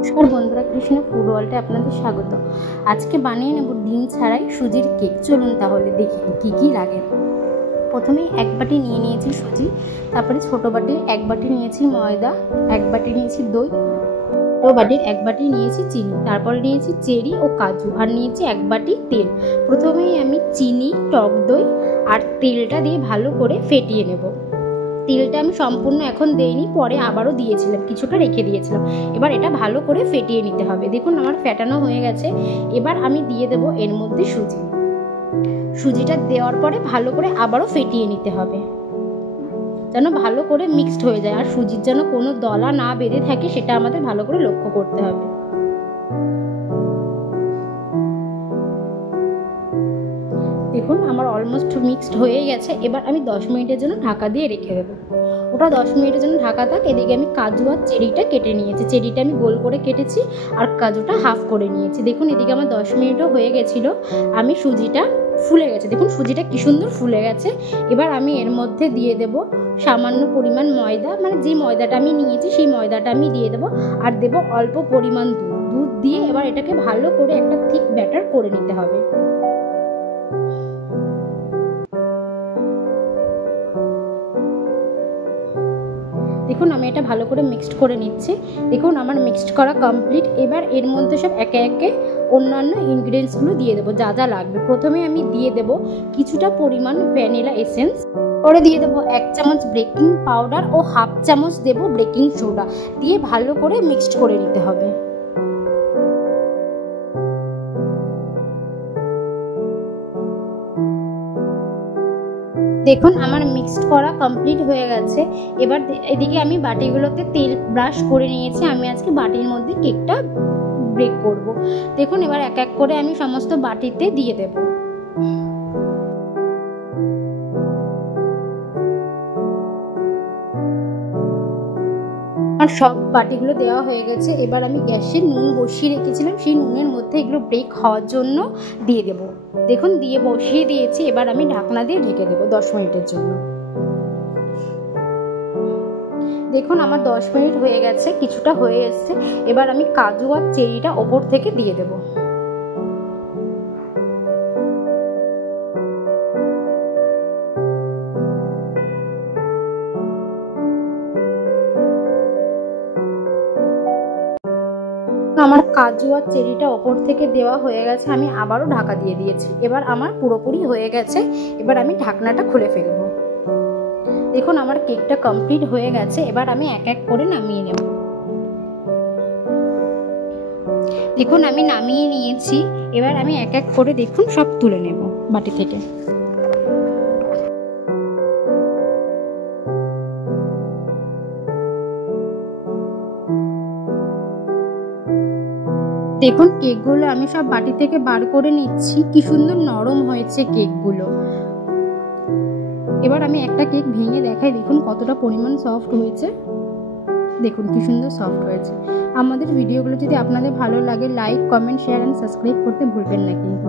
নমস্কার বন্ধুরা, কৃষ্ণ ফুড ওয়ার্ল্ডে আপনাদের স্বাগত। আজকে বানিয়ে নেব ডিম ছাড়াই সুজির কেক। চলুন তাহলে দেখি কী কী লাগে। প্রথমেই এক বাটি নিয়ে নিয়েছি সুজি, তারপরে ছোটো বাটির এক বাটি নিয়েছি ময়দা, এক বাটি নিয়েছি দই, ছোটো বাটির এক বাটি নিয়েছি চিনি, তারপরে নিয়েছি চেরি ও কাজু, আর নিয়েছি এক বাটি তেল। প্রথমেই আমি চিনি, টক দই আর তেলটা দিয়ে ভালো করে ফেটিয়ে নেব। তেলটা আমি সম্পূর্ণ এখন দেইনি, পরে আবারও দিয়েছিলাম, কিছুটা রেখে দিয়েছিলাম। এবার এটা ভালো করে ফেটিয়ে নিতে হবে। দেখুন আমার ফেটানো হয়ে গেছে। এবার আমি দিয়ে দেব এর মধ্যে সুজিটা দেওয়ার পরে ভালো করে আবারও ফেটিয়ে নিতে হবে, যেন ভালো করে মিক্সড হয়ে যায়। আর সুজির যেন কোনো দলা না বেঁধে থাকে, সেটা আমাদের ভালো করে লক্ষ্য করতে হবে। দেখুন আমার অলমোস্ট মিক্সড হয়ে গেছে। এবার আমি 10 মিনিটের জন্য ঢাকা দিয়ে রেখে দেবো। ওটা 10 মিনিটের জন্য ঢাকা থাক। এদিকে আমি কাজু আর চেরিটা কেটে নিয়েছি। চেরিটা আমি গোল করে কেটেছি আর কাজুটা হাফ করে নিয়েছি। দেখুন এদিকে আমার 10 মিনিটও হয়ে গেছিলো। আমি সুজিটা ফুলে গেছে, দেখুন সুজিটা কি সুন্দর ফুলে গেছে। এবার আমি এর মধ্যে দিয়ে দেব সামান্য পরিমাণ ময়দা, মানে যে ময়দাটা আমি নিয়েছি সেই ময়দাটা আমি দিয়ে দেবো। আর দেব অল্প পরিমাণ দুধ দিয়ে এবার এটাকে ভালো করে একটা থিক ব্যাটার করে নিতে হবে। দেখুন আমি এটা ভালো করে মিক্সড করে নিচ্ছি। দেখুন আমার মিক্সড করা কমপ্লিট। এবার এর মধ্যে সব একে একে অন্যান্য ইনগ্রিডিয়েন্টসগুলো দিয়ে দেবো, যা যা লাগবে। প্রথমে আমি দিয়ে দেবো কিছুটা পরিমাণ ভ্যানিলা এসেন্স, পরে দিয়ে দেবো 1 চামচ বেকিং পাউডার ও হাফ চামচ দেবো বেকিং সোডা, দিয়ে ভালো করে মিক্সড করে নিতে হবে। দেখুন আমার মিক্সড করা কমপ্লিট হয়ে গেছে। এবার এদিকে আমি বাটিগুলোতে তেল ব্রাশ করে নিয়েছি। আমি আজকে বাটির মধ্যে কেকটা বেক করব। দেখুন এবার এক এক করে আমি সমস্ত বাটিতে দিয়ে দেব। আর সব বাটিগুলো দেওয়া হয়ে গেছে। এবার আমি গ্যাসে নুন বসিয়ে রেখেছিলাম, সেই নুনের মধ্যে এগুলো বেক হওয়ার জন্য দিয়ে দেব। দেখুন দিয়ে বসিয়ে দিয়েছি। এবার আমি ঢাকনা দিয়ে ঢেকে দেবো 10 মিনিটের জন্য। দেখুন আমার 10 মিনিট হয়ে গেছে, কিছুটা হয়ে এসছে। এবার আমি কাজু আর চেরিটা ওপর থেকে দিয়ে দেব। আমার কাজু আর চেরিটা ওপর থেকে দেওয়া হয়ে গেছে। আমি আবারও ঢাকা দিয়ে দিয়েছি। এবার আমার পুরোপুরি হয়ে গেছে। এবার আমি ঢাকনাটা খুলে ফেলবো। দেখুন আমার কেকটা কমপ্লিট হয়ে গেছে। এবার আমি এক এক করে নামিয়ে নেব। দেখুন আমি নামিয়ে নিয়েছি। এবার আমি এক এক করে দেখুন সব তুলে নেব বাটি থেকে। দেখুন কেকগুলো আমি সব বাটি থেকে বার করে নিচ্ছি। কি সুন্দর নরম হয়েছে কেকগুলো। এবার আমি একটা কেক ভেঙে দেখাই। দেখুন কতটা পরিমাণ সফট হয়েছে। দেখুন কি সুন্দর সফট হয়েছে। আমাদের ভিডিওগুলো যদি আপনাদের ভালো লাগে, like, comment, share and subscribe করতে ভুলবেন না কিন্তু।